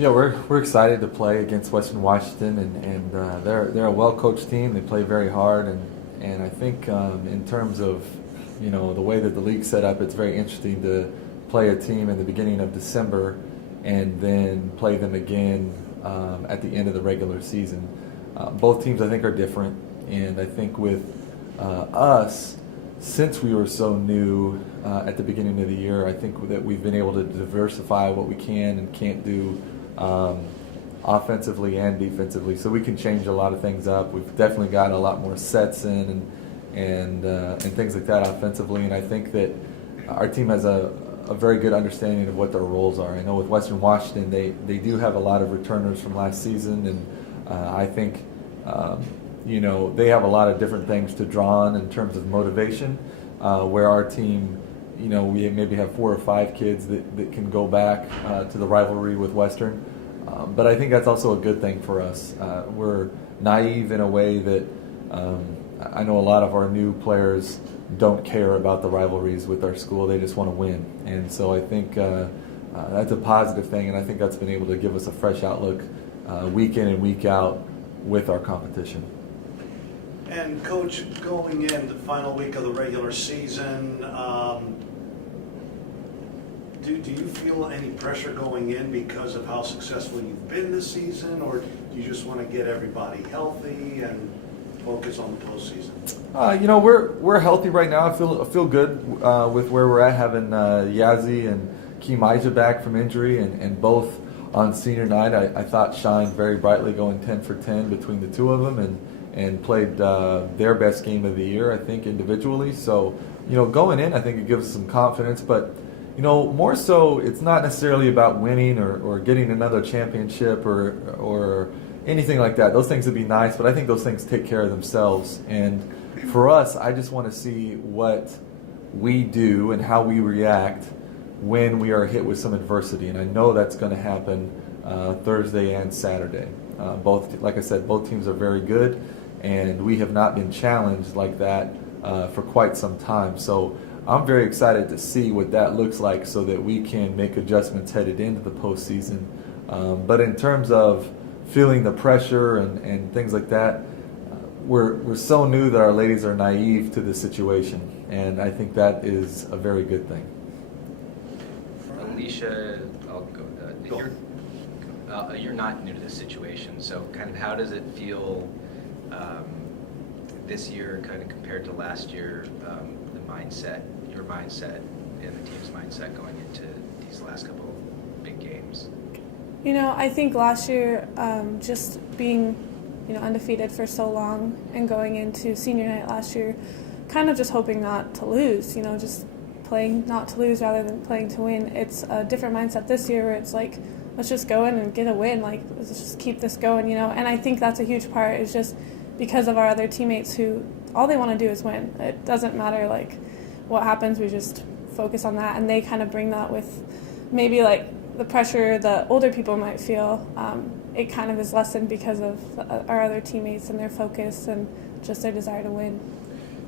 Yeah, we're excited to play against Western Washington, and they're a well-coached team. They play very hard, and I think in terms of the way that the league's set up, it's very interesting to play a team in the beginning of December, and then play them again at the end of the regular season. Both teams, I think, are different, and I think with us, since we were so new at the beginning of the year, I think that we've been able to diversify what we can and can't do offensively and defensively, so we can change a lot of things up. We've definitely got a lot more sets in and things like that offensively, and I think that our team has a very good understanding of what their roles are. I know with Western Washington, they do have a lot of returners from last season, and I think they have a lot of different things to draw on in terms of motivation, where our team, we maybe have 4 or 5 kids that can go back to the rivalry with Western. But I think that's also a good thing for us. We're naive in a way that I know a lot of our new players don't care about the rivalries with our school. They just want to win. And so I think that's a positive thing, and I think that's been able to give us a fresh outlook week in and week out with our competition. And Coach, going in the final week of the regular season, do you feel any pressure going in because of how successful you've been this season, or do you just want to get everybody healthy and focus on the postseason? We're healthy right now. I feel good with where we're at, having Yazzie and Keem back from injury, and both on senior night I thought shined very brightly, going 10 for 10 between the two of them, and played their best game of the year, I think, individually. So, going in, I think it gives us some confidence. But, more so, it's not necessarily about winning or getting another championship or anything like that. Those things would be nice, but I think those things take care of themselves. And for us, I just want to see what we do and how we react when we are hit with some adversity. And I know that's going to happen Thursday and Saturday. Like I said, both teams are very good, and we have not been challenged like that for quite some time. So I'm very excited to see what that looks like, so that we can make adjustments headed into the postseason. But in terms of feeling the pressure and things like that, we're so new that our ladies are naive to the situation, and I think that is a very good thing. Alicia, I'll go. You're not new to this situation, so kind of how does it feel this year, kind of compared to last year? Your mindset, and the team's mindset going into these last couple of big games. I think last year, just being, undefeated for so long and going into senior night last year, kind of just hoping not to lose, just playing not to lose rather than playing to win. It's a different mindset this year where it's like, let's just go in and get a win, like, let's just keep this going, and I think that's a huge part, is just because of our other teammates who, all they want to do is win. It doesn't matter, like, what happens, we just focus on that, and they kind of bring that with maybe, like, the pressure the older people might feel. It kind of is lessened because of our other teammates and their focus and just their desire to win.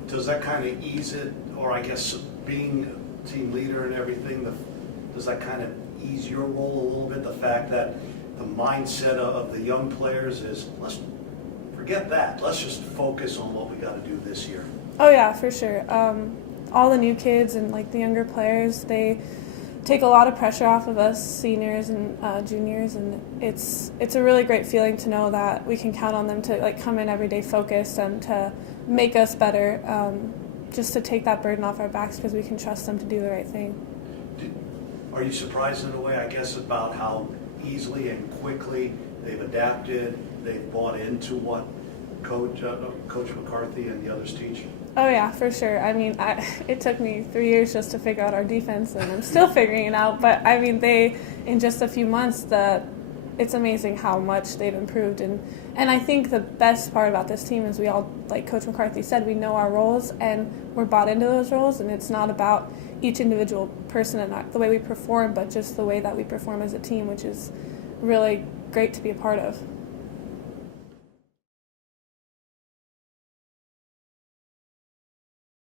Does that kind of ease it, or I guess being team leader and everything, does that kind of ease your role a little bit? The fact that the mindset of the young players is, let's forget that. Let's just focus on what we got to do this year. Oh yeah, for sure. All the new kids and like the younger players, they take a lot of pressure off of us seniors and juniors, and it's a really great feeling to know that we can count on them to like come in every day focused and to make us better, just to take that burden off our backs, because we can trust them to do the right thing. Are you surprised in a way, I guess, about how easily and quickly they've adapted, they've bought into what Coach McCarthy and the others teach? Oh yeah, for sure. I mean, it took me 3 years just to figure out our defense, and I'm still figuring it out. But I mean, in just a few months, it's amazing how much they've improved. And I think the best part about this team is we all, like Coach McCarthy said, we know our roles and we're bought into those roles. And it's not about each individual person and the way we perform, but just the way that we perform as a team, which is really great to be a part of.